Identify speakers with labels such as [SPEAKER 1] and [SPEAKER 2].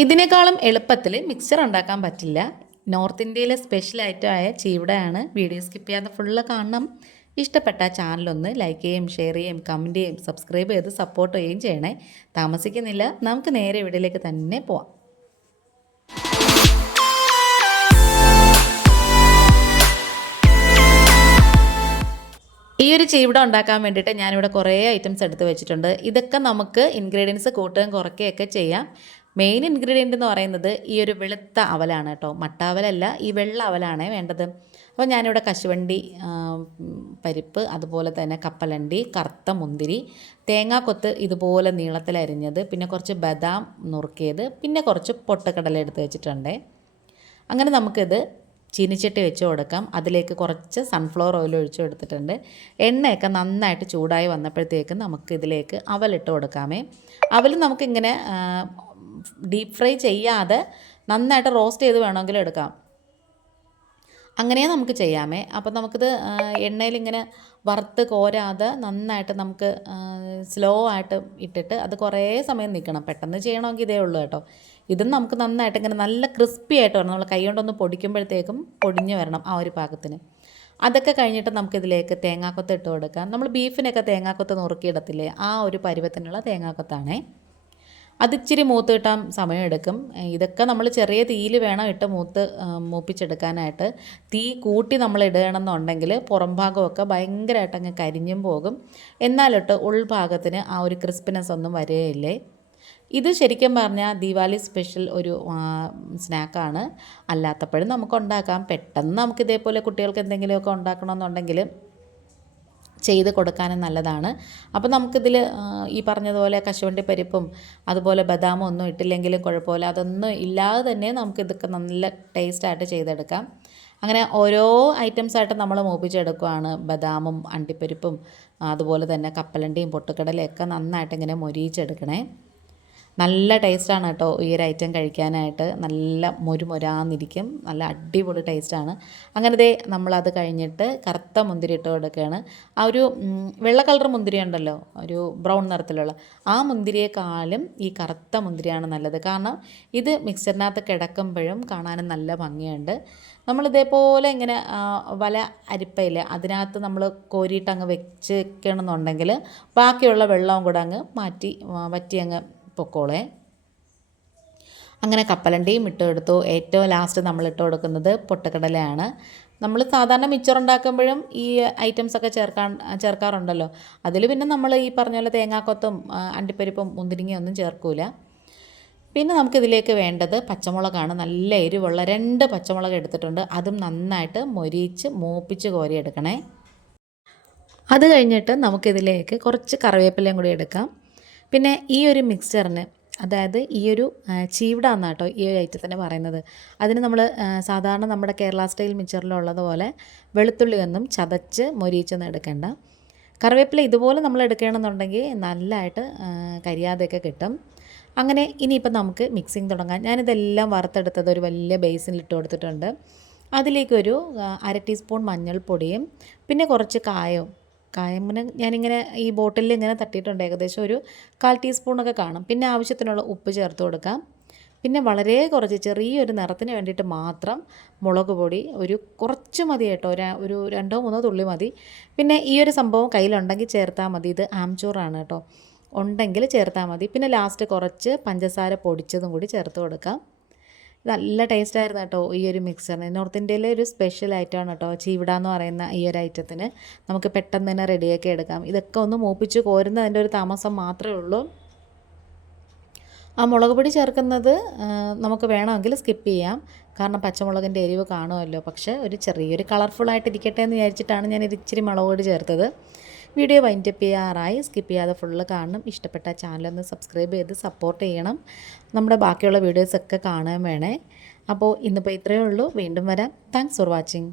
[SPEAKER 1] ഇതിനേക്കാളും എളുപ്പത്തിൽ മിക്സർ ഉണ്ടാക്കാൻ പറ്റില്ല. നോർത്ത് ഇന്ത്യയിലെ സ്പെഷ്യൽ ഐറ്റമായ ചീവടയാണ്. വീഡിയോ സ്കിപ്പ് ചെയ്യാതെ ഫുള്ള് കാണണം. ഇഷ്ടപ്പെട്ട ചാനലൊന്ന് ലൈക്ക് ചെയ്യുകയും ഷെയർ ചെയ്യുകയും കമന്റ് ചെയ്യുകയും സബ്സ്ക്രൈബ് ചെയ്ത് സപ്പോർട്ട് ചെയ്യുകയും ചെയ്യണേ. താമസിക്കുന്നില്ല. നമുക്ക് നേരെ ഇവിടെയിലേക്ക് തന്നെ പോവാം. ഈ ഒരു ചീവിട ഉണ്ടാക്കാൻ വേണ്ടിയിട്ട് ഞാനിവിടെ കുറേ ഐറ്റംസ് എടുത്ത് വെച്ചിട്ടുണ്ട്. ഇതൊക്കെ നമുക്ക് ഇൻഗ്രീഡിയൻസ് കൂട്ടുകയും കുറയ്ക്കുകയൊക്കെ ചെയ്യാം. മെയിൻ ഇൻഗ്രീഡിയന്റ് എന്ന് പറയുന്നത് ഈ ഒരു വെളുത്ത അവലാണ് കേട്ടോ. മട്ട അവലല്ല ഈ വെള്ള അവലാണ് വേണ്ടത്. അപ്പോൾ ഞാനിവിടെ കശുവണ്ടി പരിപ്പ് അതുപോലെ തന്നെ കപ്പലണ്ടി കറുത്ത മുന്തിരി തേങ്ങാക്കൊത്ത് ഇതുപോലെ നീളത്തിൽ അരിഞ്ഞത് പിന്നെ കുറച്ച് ബദാം നുറുക്കിയത് പിന്നെ കുറച്ച് പൊട്ടക്കടല എടുത്ത് വെച്ചിട്ടുണ്ട്. അങ്ങനെ നമുക്കിത് ചീനിച്ചട്ടി വെച്ച് കൊടുക്കാം. അതിലേക്ക് കുറച്ച് സൺഫ്ലവർ ഓയിൽ ഒഴിച്ചു കൊടുത്തിട്ടുണ്ട്. എണ്ണയൊക്കെ നന്നായിട്ട് ചൂടായി വന്നപ്പോഴത്തേക്ക് നമുക്ക് ഇതിലേക്ക് അവലിട്ട് കൊടുക്കാമേ. അവൽ നമുക്കിങ്ങനെ ഡീപ്പ് ഫ്രൈ ചെയ്യാതെ നന്നായിട്ട് റോസ്റ്റ് ചെയ്ത് വേണമെങ്കിൽ എടുക്കാം. അങ്ങനെ നമുക്ക് ചെയ്യാമേ. അപ്പോൾ നമുക്കിത് എണ്ണയിൽ ഇങ്ങനെ വറുത്ത് കോരാതെ നന്നായിട്ട് നമുക്ക് സ്ലോ ആയിട്ട് ഇട്ടിട്ട് അത് കുറേ സമയം നിൽക്കണം. പെട്ടെന്ന് ചെയ്യണമെങ്കിൽ ഇതേ ഉള്ളൂ കേട്ടോ. ഇതും നമുക്ക് നന്നായിട്ട് ഇങ്ങനെ നല്ല ക്രിസ്പി ആയിട്ട് വരണം. നമ്മൾ കൈ പൊടിക്കുമ്പോഴത്തേക്കും പൊടിഞ്ഞു വരണം ആ ഒരു പാകത്തിന്. അതൊക്കെ കഴിഞ്ഞിട്ട് നമുക്കിതിലേക്ക് തേങ്ങാക്കൊത്ത് ഇട്ട് കൊടുക്കാം. നമ്മൾ ബീഫിനൊക്കെ തേങ്ങാക്കൊത്ത് നുറുക്കിയിടത്തില്ലേ? ആ ഒരു പരുവത്തിനുള്ള തേങ്ങാക്കൊത്താണേ. അത് ഇച്ചിരി മൂത്ത് കിട്ടാൻ സമയമെടുക്കും. ഇതൊക്കെ നമ്മൾ ചെറിയ തീയിൽ വേണം ഇട്ട് മൂത്ത് മൂപ്പിച്ചെടുക്കാനായിട്ട്. തീ കൂട്ടി നമ്മൾ ഇടണമെന്നുണ്ടെങ്കിൽ പുറം ഭാഗമൊക്കെ ഭയങ്കരമായിട്ട് അങ്ങ് കരിഞ്ഞും പോകും. എന്നാലിട്ട് ഉൾഭാഗത്തിന് ആ ഒരു ക്രിസ്പിനെസ് ഒന്നും വരികയില്ലേ ഇത് ശരിക്കും പറഞ്ഞാൽ ദീപാവലി സ്പെഷ്യൽ ഒരു സ്നാക്കാണ്. അല്ലാത്തപ്പോഴും നമുക്ക് ഉണ്ടാക്കാം. പെട്ടെന്ന് നമുക്ക് ഇതേപോലെ കുട്ടികൾക്ക് എന്തെങ്കിലുമൊക്കെ ഉണ്ടാക്കണമെന്നുണ്ടെങ്കിൽ ചെയ്ത് കൊടുക്കാനും നല്ലതാണ്. അപ്പോൾ നമുക്കിതിൽ ഈ പറഞ്ഞതുപോലെ കശുവണ്ടി പരിപ്പും അതുപോലെ ബദാമും ഒന്നും ഇട്ടില്ലെങ്കിലും കുഴപ്പമില്ല. അതൊന്നും ഇല്ലാതെ തന്നെ നമുക്ക് ഇതൊക്കെ നല്ല ടേസ്റ്റായിട്ട് ചെയ്തെടുക്കാം. അങ്ങനെ ഓരോ ഐറ്റംസ് ആയിട്ട് നമ്മൾ മൂപ്പിച്ചെടുക്കുകയാണ് ബദാമും അണ്ടിപ്പരിപ്പും അതുപോലെ തന്നെ കപ്പലണ്ടിയും പൊട്ടുക്കടലയൊക്കെ നന്നായിട്ട് ഇങ്ങനെ മൊരിയിച്ചെടുക്കണേ. നല്ല ടേസ്റ്റാണ് കേട്ടോ ഈ ഒരു ഐറ്റം കഴിക്കാനായിട്ട്. നല്ല മൊരുമൊരാന്നിരിക്കും. നല്ല അടിപൊളി ടേസ്റ്റാണ്. അങ്ങനത്തെ നമ്മളത് കഴിഞ്ഞിട്ട് കറുത്ത മുന്തിരി ഇട്ട് കൊടുക്കുകയാണ്. ആ ഒരു വെള്ള കളർ മുന്തിരി ഉണ്ടല്ലോ ഒരു ബ്രൗൺ നിറത്തിലുള്ള. ആ മുന്തിരിയെക്കാളും ഈ കറുത്ത മുന്തിരിയാണ് നല്ലത്. കാരണം ഇത് മിക്സറിനകത്ത് കിടക്കുമ്പോഴും കാണാനും നല്ല ഭംഗിയുണ്ട്. നമ്മൾ ഇതേപോലെ ഇങ്ങനെ വല അരിപ്പയില്ലേ അതിനകത്ത് നമ്മൾ കോരിയിട്ട് അങ്ങ് വെച്ച് ബാക്കിയുള്ള വെള്ളവും കൂടെ അങ്ങ് മാറ്റി വറ്റി അങ്ങ് പൊക്കോളേ. അങ്ങനെ കപ്പലണ്ടിയും ഇട്ട് കൊടുത്തു ഏറ്റവും ലാസ്റ്റ് നമ്മൾ ഇട്ട് കൊടുക്കുന്നത് പൊട്ടക്കടലയാണ് നമ്മൾ സാധാരണ മിച്ചർ ഉണ്ടാക്കുമ്പോഴും ഈ ഐറ്റംസ് ഒക്കെ ചേർക്കാൻ ചേർക്കാറുണ്ടല്ലോ. അതിൽ പിന്നെ നമ്മൾ ഈ പറഞ്ഞ പോലെ തേങ്ങാക്കൊത്തും അണ്ടിപ്പരിപ്പും മുന്തിരിങ്ങയും ഒന്നും ചേർക്കൂല. പിന്നെ നമുക്കിതിലേക്ക് വേണ്ടത് പച്ചമുളകാണ്. നല്ല എരിവുള്ള രണ്ട് പച്ചമുളക് എടുത്തിട്ടുണ്ട്. അതും നന്നായിട്ട് മൊരിയിച്ച് മൂപ്പിച്ച് കോരിയെടുക്കണേ. അത് കഴിഞ്ഞിട്ട് നമുക്കിതിലേക്ക് കുറച്ച് കറിവേപ്പിലയും കൂടി എടുക്കാം. പിന്നെ ഈ ഒരു മിക്സ്ചറിന് അതായത് ഈ ഒരു ചീവിട എന്നാണ് കേട്ടോ ഈ ഒരു ഐറ്റത്തിന് പറയുന്നത്. അതിന് നമ്മൾ സാധാരണ നമ്മുടെ കേരള സ്റ്റൈൽ മിക്സറിലുള്ളതുപോലെ വെളുത്തുള്ളി ഒന്നും ചതച്ച് മൊരിയിച്ചൊന്നും എടുക്കേണ്ട. കറിവേപ്പില ഇതുപോലെ നമ്മൾ എടുക്കണമെന്നുണ്ടെങ്കിൽ നല്ലതായിട്ട് കരിയാതെയൊക്കെ കിട്ടും. അങ്ങനെ ഇനിയിപ്പോൾ നമുക്ക് മിക്സിങ് തുടങ്ങാം. ഞാനിതെല്ലാം വറുത്തെടുത്തത് ഒരു വലിയ ബേസിനിലിട്ട് കൊടുത്തിട്ടുണ്ട്. അതിലേക്കൊരു അര ടീസ്പൂൺ മഞ്ഞൾപ്പൊടിയും പിന്നെ കുറച്ച് കായവും കായമ്മിന് ഞാനിങ്ങനെ ഈ ബോട്ടിലിൽ ഇങ്ങനെ തട്ടിയിട്ടുണ്ട്. ഏകദേശം ഒരു കാൽ ടീസ്പൂണൊക്കെ കാണും. പിന്നെ ആവശ്യത്തിനുള്ള ഉപ്പ് ചേർത്ത് കൊടുക്കാം. പിന്നെ വളരെ കുറച്ച് ചെറിയൊരു നിറത്തിന് വേണ്ടിയിട്ട് മാത്രം മുളക് പൊടി ഒരു കുറച്ച് മതി കേട്ടോ. ഒരു ഒരു രണ്ടോ മൂന്നോ തുള്ളി മതി. പിന്നെ ഈ ഒരു സംഭവം കയ്യിലുണ്ടെങ്കിൽ ചേർത്താൽ മതി. ഇത് ആംചൂറാണ് കേട്ടോ. ഉണ്ടെങ്കിൽ ചേർത്താൽ മതി. പിന്നെ ലാസ്റ്റ് കുറച്ച് പഞ്ചസാര പൊടിച്ചതും കൂടി ചേർത്ത് കൊടുക്കാം. നല്ല ടേസ്റ്റ് ആയിരുന്നു കേട്ടോ ഈ ഒരു മിക്സറിന് നോർത്ത് ഇന്ത്യയിലെ ഒരു സ്പെഷ്യൽ ഐറ്റമാണ് കേട്ടോ ചീവിട എന്ന് പറയുന്ന ഈ ഒരു ഐറ്റത്തിന് നമുക്ക് പെട്ടെന്ന് തന്നെ റെഡിയാക്കി എടുക്കാം. ഇതൊക്കെ ഒന്ന് മൂപ്പിച്ച് കോരുന്നതിന്റെ ഒരു താമസം മാത്രമേ ഉള്ളൂ. ആ മുളക് പൊടി ചേർക്കുന്നത് നമുക്ക് വേണമെങ്കിൽ സ്കിപ്പ് ചെയ്യാം. കാരണം പച്ചമുളകിന്റെ എരിവ് കാണുമല്ലോ. പക്ഷേ ഒരു ചെറിയൊരു കളർഫുള്ളായിട്ട് ഇരിക്കട്ടെ എന്ന് വിചാരിച്ചിട്ടാണ് ഞാൻ ഇത് ഇച്ചിരി മുളക് പൊടി ചേർത്തത്. വീഡിയോ വൈൻഡ് അപ്പ് ചെയ്യാറായി സ്കിപ്പ് ചെയ്യാതെ ഫുള്ള് കാണണം. ഇഷ്ടപ്പെട്ട ചാനലൊന്ന് സബ്സ്ക്രൈബ് ചെയ്ത് സപ്പോർട്ട് ചെയ്യണം. നമ്മുടെ ബാക്കിയുള്ള വീഡിയോസൊക്കെ കാണാൻ വേണേ. അപ്പോൾ ഇന്നിപ്പോൾ ഇത്രയേ ഉള്ളൂ. വീണ്ടും വരാം. Thanks for watching